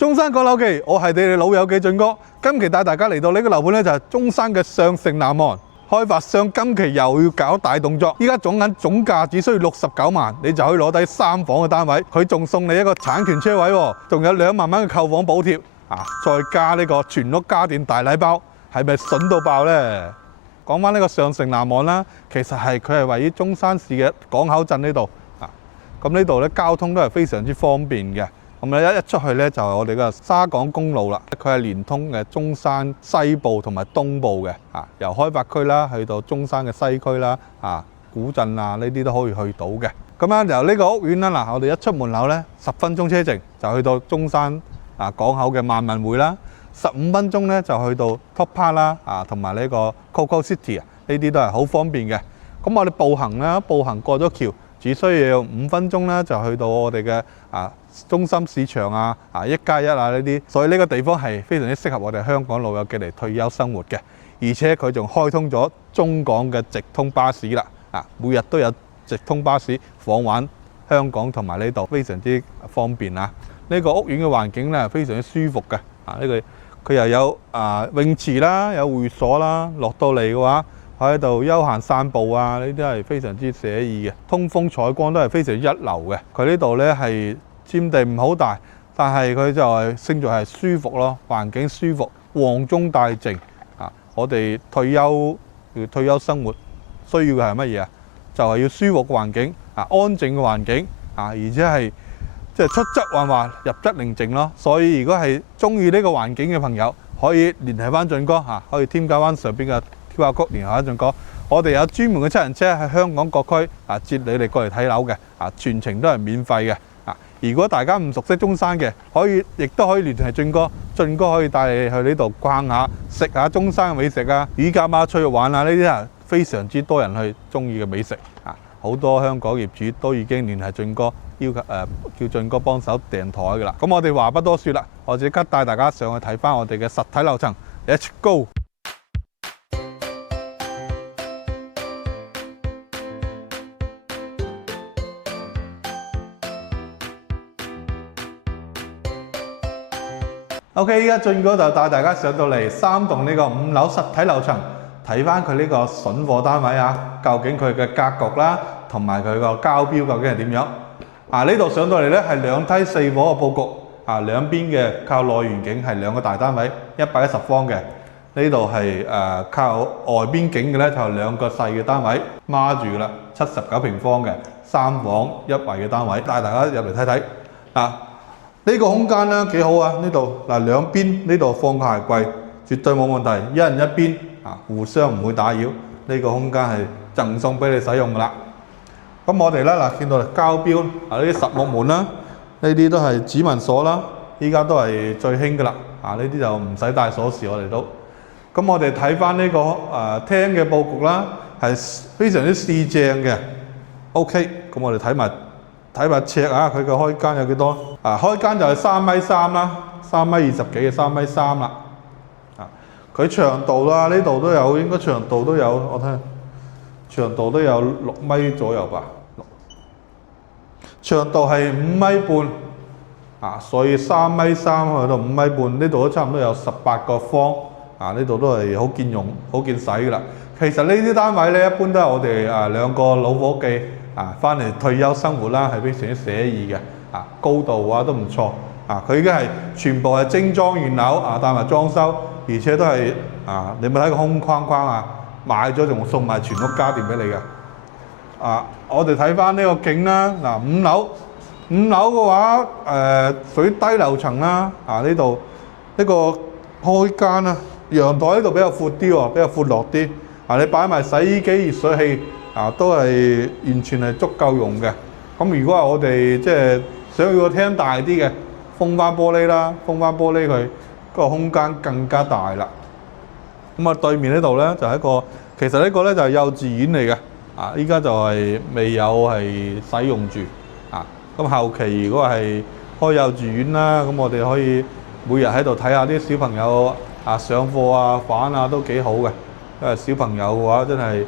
中山講樓記，我係你哋老友記俊哥。今期帶大家嚟到呢個樓盤咧，就係中山嘅上城南岸。開發商今期又要搞大動作，依家總價只需要69萬，你就可以攞低3房嘅單位，佢仲送你一個產權車位，仲有2萬蚊嘅購房補貼，再加呢個全屋家電大禮包，係咪筍到爆呢？講翻呢個上城南岸啦，其實佢係位於中山市嘅港口鎮呢度，咁呢度咧交通都係非常之方便嘅。咁咧一出去咧就係我哋嘅沙港公路啦，佢係連通嘅中山西部同埋東部嘅，由開發區啦去到中山嘅西區啦，古鎮呢啲都可以去到嘅。咁樣由呢個屋苑啦，我哋一出門口咧10分鐘車程就去到中山港口嘅萬民匯啦，15分鐘咧就去到 Top Park 啦，同埋呢個 Coco City 呢啲都係好方便嘅。咁我哋步行過咗橋，只需要5分鐘咧就去到我哋嘅中心市場1+1呢啲，所以呢個地方係非常之適合我哋香港老友記嚟退休生活嘅。而且佢仲開通咗中港嘅直通巴士啦，每日都有直通巴士往返香港同埋呢度，非常之方便啊！呢個屋苑嘅環境咧非常之舒服嘅，佢又有泳池啦，有會所啦，落到嚟嘅話喺度休閒散步呢啲係非常之寫意嘅，通風採光都係非常之一流嘅。佢呢度咧係佔地唔好大，但係佢就係勝在係舒服咯，環境舒服，旺中帶靜。我哋退休生活需要嘅係乜嘢啊？就係要舒服嘅環境，安靜嘅環境，而且係即係出則幻化，入則寧靜咯。所以如果係中意呢個環境嘅朋友，可以聯繫翻俊哥，可以添加翻上邊嘅QR code聯繫翻俊哥。我哋有專門嘅7人車喺香港各區接你哋過嚟睇樓嘅，全程都係免費嘅。如果大家唔熟悉中山嘅，亦都可以聯繫俊哥，俊哥可以帶你去呢度逛下，食下中山嘅美食依家出去玩呢啲係非常之多人去中意嘅美食。好多香港業主都已經聯繫俊哥，要求叫俊哥幫手訂台㗎啦。咁我哋話不多説啦，我即刻帶大家上去睇翻我哋嘅實體樓層 ，Let's go！OK， 依家俊哥就帶大家上到嚟3棟呢個5樓實體樓層，睇翻佢呢個筍貨單位究竟佢嘅格局啦，同埋佢個交標究竟係點樣？呢度上到嚟咧係2梯4伙嘅佈局，兩邊嘅靠內園景係2個大單位，110方嘅。呢度係靠外邊景嘅咧就係2個細嘅單位孖住啦，79平方嘅3房1衛嘅單位，帶大家入嚟睇睇。呢個空間咧幾好啊！呢度兩邊呢度放個鞋櫃，絕對冇問題，一人一邊互相唔會打擾。呢個空間係贈送俾你使用噶啦。咁我哋咧見到交標呢啲實木門啦，呢啲都係指紋鎖啦，依家都係最興噶啦。呢啲就唔使帶鎖匙，我哋都。咁我哋睇翻呢個廳嘅佈局啦，係非常之四正嘅。OK， 咁我哋睇埋尺佢嘅開間有幾多？開間就係3.3米啦，3.20米幾嘅3.3米啦。佢長度啦，呢度都有，應該長度都有，我睇下長度都有6米左右吧。長度係5.5米，所以3.3米去到5.5米，呢度都差唔多有18個方。呢度都係好見用、好見使噶啦。其實呢啲單位咧，一般都係我哋2個老伙計翻嚟退休生活啦，係非常之寫意嘅。高度都唔錯。佢已經係全部係精裝現樓，帶埋裝修，而且都係你冇睇個空框框買咗仲送埋全屋家電俾你嘅。我哋睇翻呢個景啦，5樓嘅話屬於低樓層啦。呢度呢個開間陽台呢度比較闊啲喎，比較闊落啲。你擺埋洗衣機、熱水器都係完全係足夠用嘅。咁如果係我哋即係想要個廳大啲嘅，封翻玻璃啦，封翻玻璃佢個空間更加大啦。咁對面呢度咧就係一個，其實呢個咧就係幼稚園嚟嘅。依家就係未有係使用住。咁後期如果係開幼稚園啦，咁我哋可以每日喺度睇下啲小朋友上課反都幾好嘅。因為小朋友嘅話真係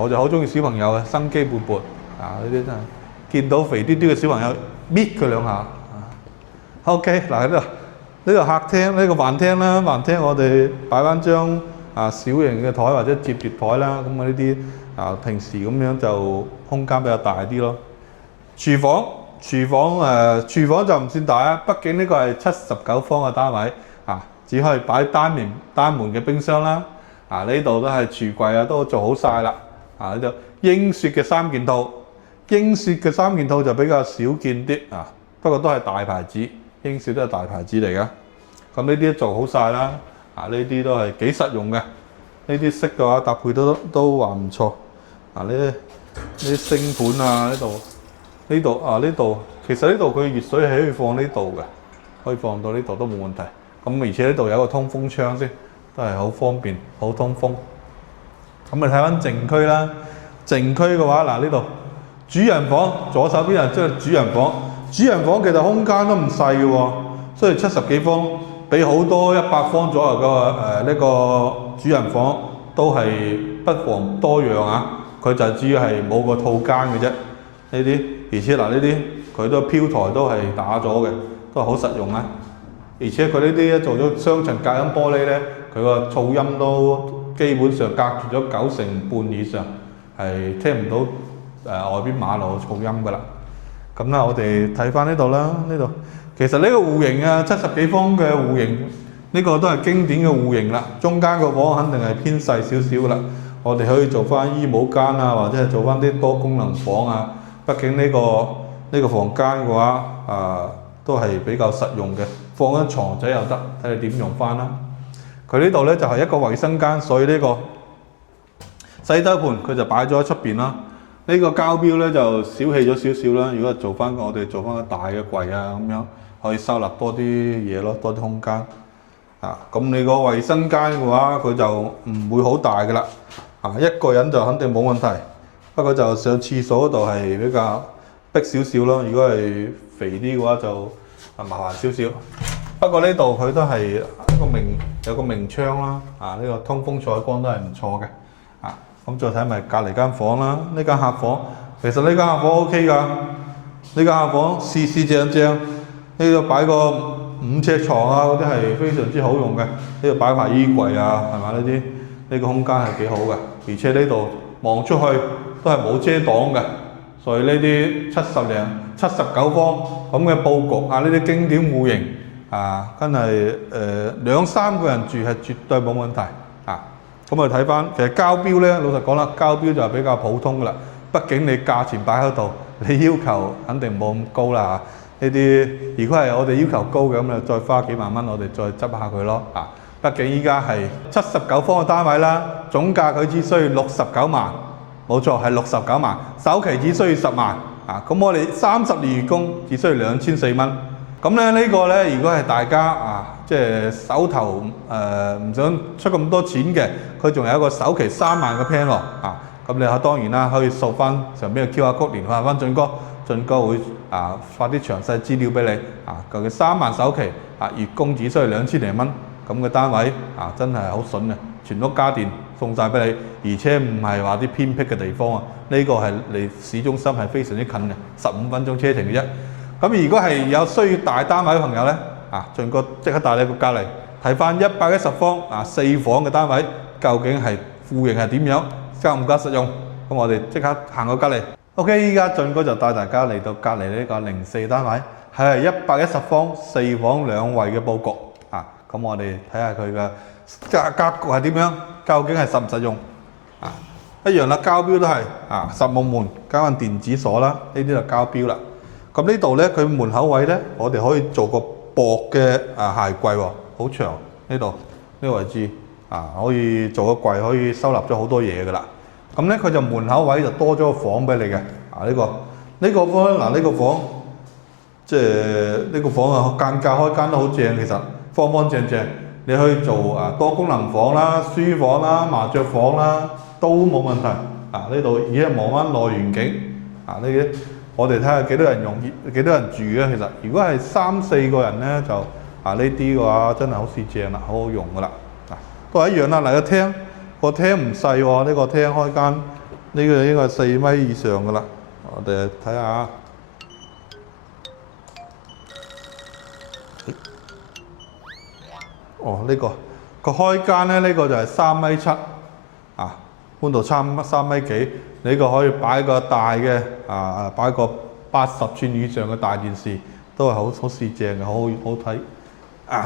我就好中意小朋友嘅生機勃勃。呢啲真係見到肥嘟嘟嘅小朋友搣佢2下。OK， 喺度呢個客廳，呢個飯廳啦，飯廳我哋擺翻張小型嘅台或者摺疊台啦，咁呢啲平時咁樣就空間比較大啲咯。廚房就唔算大啊，畢竟呢個係79方嘅單位只可以擺單門嘅冰箱啦。呢度都係廚櫃都做好晒啦。呢度英雪嘅3件套，英雪嘅3件套就比較少見啲不過都係大牌子，英雪都係大牌子嚟㗎。咁呢啲做好晒啦。呢啲都係幾實用嘅。呢啲色嘅話搭配都還唔錯。呢啲星盤呢度其實呢度佢熱水係可以放呢度嘅，可以放到呢度都冇問題。咁而且呢度有一個通風窗先，都係好方便，好通風。咁你睇翻靜區啦，靜區嘅話呢度主人房左手邊即係主人房，主人房其實空間都唔細嘅喎，所以70幾方比好多100方左右嘅呢個主人房都係不遑多讓佢就主要係冇個套間嘅啫。呢啲而且呢啲佢都飄台都係打咗嘅，都係好實用而且佢呢啲做咗雙層隔音玻璃咧，佢個噪音都基本上隔絕咗90%以上，係聽唔到外邊馬路嘅噪音㗎啦。咁啦，我哋睇翻呢度啦，呢度其實呢個戶型70幾方嘅戶型，呢個都係經典嘅戶型啦。中間個房肯定係偏細少少㗎啦，我哋可以做翻衣帽間或者係做翻啲多功能房畢竟呢個房間嘅話都係比較實用嘅，放張床仔又得，睇你點用翻啦。佢呢度咧就係一個衞生間，所以呢個洗手盤佢就擺咗喺出邊啦。呢個膠標咧就小氣咗少少啦。如果我哋做翻個大嘅櫃咁樣，可以收納多啲嘢咯，多啲空間咁你個衞生間嘅話，佢就唔會好大噶啦一個人就肯定冇問題。不過就上廁所嗰度係比較逼少少咯。如果係肥啲嘅話就麻煩少少。不過呢度佢都係有個明窗啦。呢個通風採光都係唔錯嘅。咁再睇埋隔離間房啦。呢間客房其實呢間客房 OK 㗎。呢間客房四正正，呢度擺個5尺床嗰啲係非常之好用嘅。呢度擺埋衣櫃係嘛？呢個空間係幾好嘅。而且呢度望出去都係冇遮擋嘅，所以呢啲79方咁嘅佈局呢啲經典戶型真係2-3個人住係絕對冇問題咁我哋睇翻，其實膠標咧，老實講啦，膠標就係比較普通噶啦。畢竟你價錢擺喺度，你要求肯定冇咁高啦呢啲如果係我哋要求高嘅，咁就再花幾萬蚊，我哋再執下佢咯畢竟依家係79方嘅單位啦，總價佢只需要69萬，冇錯係69萬，首期只需要10萬咁我哋30年月供只需要2400蚊。咁咧呢個咧，如果係大家即係手頭唔想出咁多錢嘅，佢仲有一個首期3萬嘅 plan 喎咁你當然啦，可以掃翻上邊嘅 QR code 聯繫翻俊哥，俊哥會發啲詳細資料俾你究竟3萬首期月供只需要2000零蚊咁嘅單位真係好筍嘅，全屋家電送晒俾你，而且唔係話啲偏僻嘅地方呢個係離市中心係非常之近嘅，15分鐘車程嘅啫。咁如果係有需要大單位嘅朋友咧俊哥即刻帶你過隔離睇翻110方4房嘅單位，究竟係戶型係點樣，夠唔夠實用？咁我哋即刻行過隔離。OK， 依家俊哥就帶大家嚟到隔離呢個04單位，係110方4房2衛嘅佈局咁我哋睇下佢嘅格局係點樣，究竟係實唔實用一樣啦，膠標都係實木門加上電子鎖啦，呢啲就膠標啦。咁呢度咧，佢門口位咧，我哋可以做個薄嘅鞋櫃喎，好長呢度呢個位置可以做個櫃，可以收納咗好多嘢噶啦。咁咧佢就門口位就多咗個房俾你嘅呢個房咧呢個房即係呢個房間隔開間都好正，其實方方正正，你可以做多功能房啦、書房啦、麻雀房啦都冇問題呢度而家望翻內園景呢啲。我哋睇下幾多人用，幾多人住啊？其實如果係3-4個人咧，就呢啲嘅話真係好似正啦，好好用噶啦。都係一樣啦。嗱個廳唔細喎，呢個廳開間呢個應該係4米以上噶啦。我哋睇下哦，呢、個開間咧，呢、個就係3.7米啊，寬度差3.幾米。呢個可以擺個大嘅擺個80寸以上嘅大電視，都係好視正嘅，好睇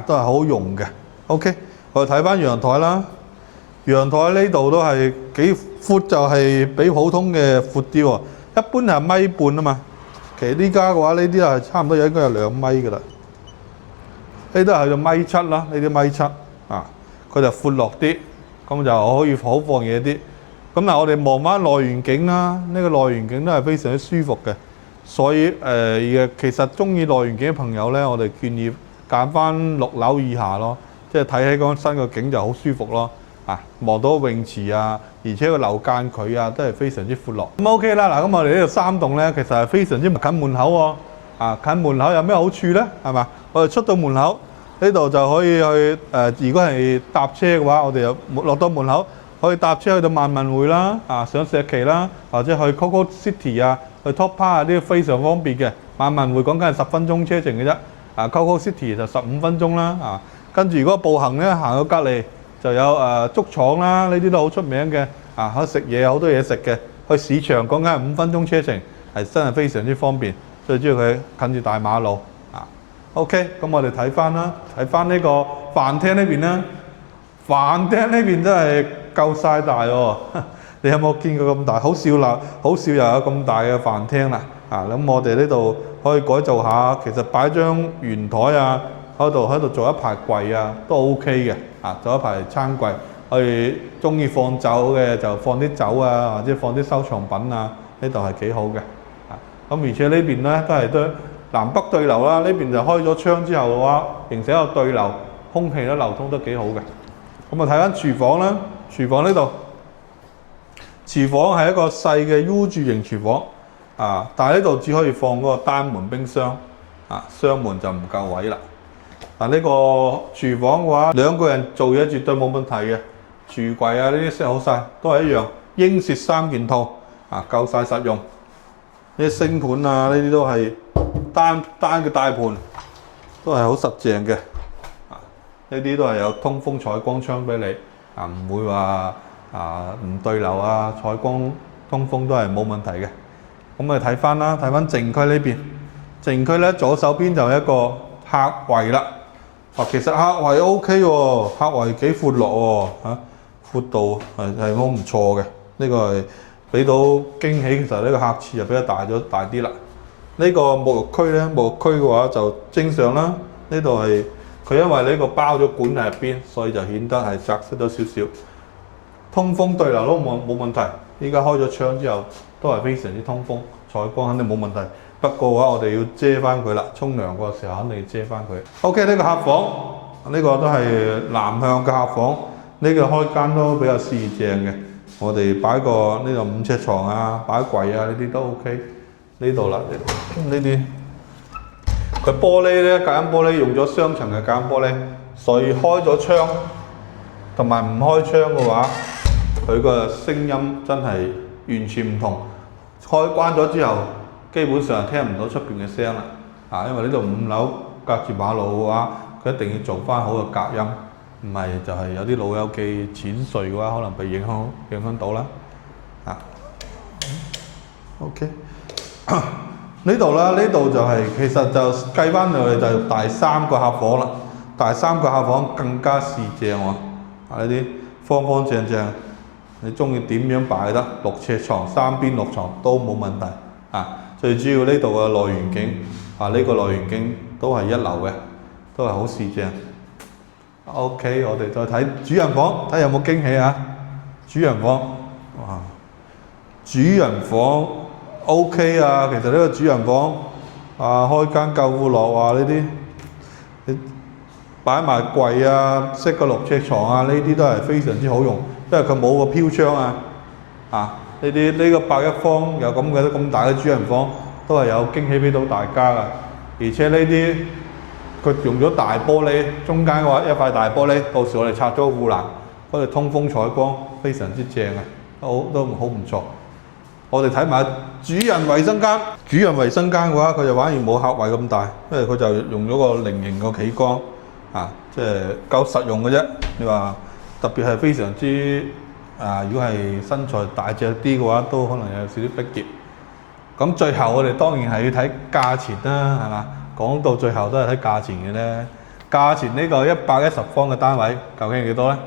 都係好用嘅。OK， 我哋睇翻陽台啦。陽台呢度都係幾闊，就係比普通嘅闊啲喎。一般係1.5米啊嘛，其實呢家嘅話呢啲係差唔多應該有2米㗎啦。呢都係去到1.7米啦，呢啲1.7米佢就闊落啲，咁就可以好放嘢啲。咁嗱，我哋望翻內園景啦，呢個內園景都係非常之舒服嘅。所以其實中意內園景嘅朋友咧，我哋建議揀翻6樓以下咯，即係睇起嗰新個景就好舒服咯。望到泳池啊，而且個樓間距都係非常之闊落。咁 OK 啦，嗱，咁我哋呢度3棟咧，其實係非常之近門口喎。近門口有咩好處咧？係嘛？我哋出到門口呢度就可以去如果係搭車嘅話，我哋又落到門口可以搭車去到萬民匯啦，上石岐啦，或者去 Coco City 去 Top Park 啲非常方便嘅。萬民匯講緊係10分鐘車程嘅啫，Coco City 就15分鐘啦。跟住如果步行咧，行到隔離就有竹廠啦，呢啲都好出名嘅。可以食嘢，好多嘢食嘅。去市場講緊係5分鐘車程，係真係非常之方便。最主要佢近住大馬路。OK， 咁我哋睇翻啦，睇翻呢個飯廳呢邊啦。飯廳呢邊真係夠晒大喎！你有冇見過咁大？好少啦，好少又有咁大嘅飯廳啦。咁我哋呢度可以改造下，其實擺張圓台喺度做一排櫃都 OK 嘅。做一排餐櫃，可以中意放酒嘅就放啲酒或者放啲收藏品呢度係幾好嘅。咁而且呢邊咧都係南北對流啦，呢邊就開咗窗之後嘅話，形成一個對流，空氣都流通得幾好嘅。咁睇翻廚房啦，廚房呢度，廚房係一個細嘅 U 字型廚房，但係呢度只可以放嗰個單門冰箱，雙門就唔夠位啦。但呢個廚房嘅話，2個人做嘢絕對冇問題嘅，櫥櫃呢啲 set 好晒，都係一樣，英式3件套，夠晒實用。呢啲星盤呢啲都係單嘅大盤，都係好實淨嘅。呢啲都係有通風採光窗俾你，唔會話唔對流採光通風都係冇問題嘅。咁我哋睇翻啦，睇翻靜區呢邊，靜區咧左手邊就係一個客圍啦。其實客圍 OK 喎，客圍幾闊落喎，闊度係好唔錯嘅。呢個係俾到驚喜，其實呢個客廁就比較大啲啦。呢個沐浴區咧，沐浴區嘅話就正常啦。呢度係佢因為呢個包咗管喺入邊，所以就顯得係窄咗少少。通風對流都冇問題。依家開咗窗之後，都係非常之通風，採光肯定冇問題。不過嘅話，我哋要遮翻佢啦。沖涼嗰個時候肯定要遮翻佢。OK， 呢個客房，呢個都係南向嘅客房。呢個開間都比較四正嘅。我哋擺個呢度5尺床擺櫃呢啲都 OK。呢度啦，呢啲佢玻璃咧，隔音玻璃用咗雙層嘅隔音玻璃，所以開咗窗同埋唔開窗嘅話，佢個聲音真係完全唔同。開關咗之後，基本上聽唔到出邊嘅聲啦。因為呢度5樓隔住馬路嘅話，佢一定要做翻好嘅隔音，唔係就係有啲老友記淺睡嘅話，可能被影響到啦。OK， 呢度啦，呢度就係其實就計翻落嚟就第3個客房啦。第3個客房更加四正喎，呢啲方方正正，你中意點樣擺得？6尺床，3邊6床都冇問題。最主要呢度嘅內園景，呢個內園景都係1流嘅，都係好四正。OK， 我哋再睇主人房，睇有冇驚喜主人房，主人房 OK 其實呢個主人房開間救護樂呢啲，你擺埋櫃識個6尺床呢啲都係非常之好用，因為佢冇個飄窗呢個百一方有咁大嘅主人房，都係有驚喜俾到大家噶。而且呢啲佢用咗大玻璃，中間嘅話一塊大玻璃，到時我哋拆咗護欄，嗰度通風採光非常之正都好唔錯。我哋睇埋主人衞生間，主人衞生間嘅話，佢就反而冇客圍咁大，因為佢就用咗個菱形個企缸，即係夠實用嘅啫。你話特別係非常之如果係身材大隻啲嘅話，都可能有少少逼傑。咁最後我哋當然係要睇價錢啦，係嘛？講到最後都係睇價錢嘅咧。價錢呢個110方嘅單位究竟係幾多咧？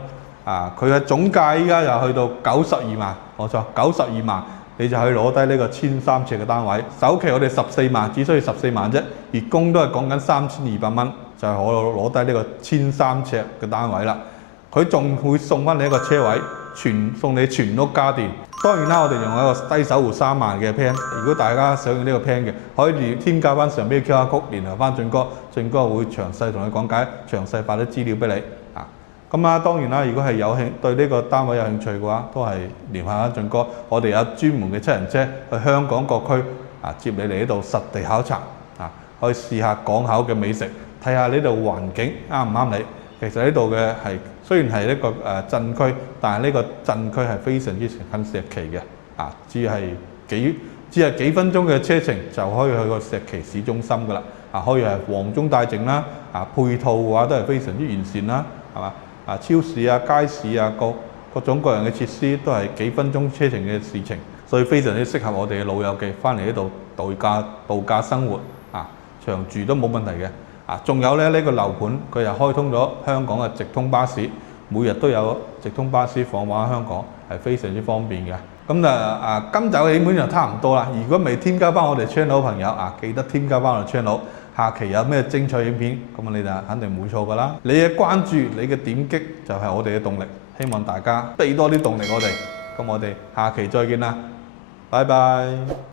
佢嘅總價依家就去到92萬，冇錯，92萬你就可以攞低呢個1300尺嘅單位。首期我哋14萬，只需要14萬啫，月供都係講緊3200蚊，就係可攞低呢個1300尺嘅單位啦。佢仲會送翻你一個車位，送你全屋家電。當然啦，我哋用一個低首付3萬嘅 plan。如果大家想用呢個 plan 嘅，可以添加翻上邊嘅 QR code，聯絡翻俊哥，俊哥會詳細同你講解，詳細發啲資料俾你。當然啦，如果係對呢個單位有興趣嘅話，都係聯繫下俊哥。我哋有專門嘅7人車去香港各區接你嚟呢度實地考察，可以試下港口嘅美食，睇下呢度環境啱唔啱你。其實呢度嘅係雖然係一個鎮區，但係呢個鎮區係非常之近石岐嘅，只係幾分鐘嘅車程就可以去個石岐市中心㗎啦。可以係旺中帶靜啦，配套嘅話都係非常之完善啦，係嘛？超市街市各種各樣嘅設施都係幾分鐘車程嘅事情，所以非常之適合我哋嘅老友記翻嚟呢度度假生活，長住都冇問題嘅。仲有咧，呢個樓盤佢又開通咗香港嘅直通巴士，每日都有直通巴士訪問香港，係非常之方便嘅。咁今集嘅影片就差唔多啦。如果未添加翻我哋 channel 嘅朋友記得添加翻我哋 channel。下期有咩精彩影片，咁你就肯定唔會錯㗎啦。你嘅關注、你嘅點擊就係我哋嘅動力。希望大家俾多啲動力我哋。咁我哋下期再見啦，拜拜。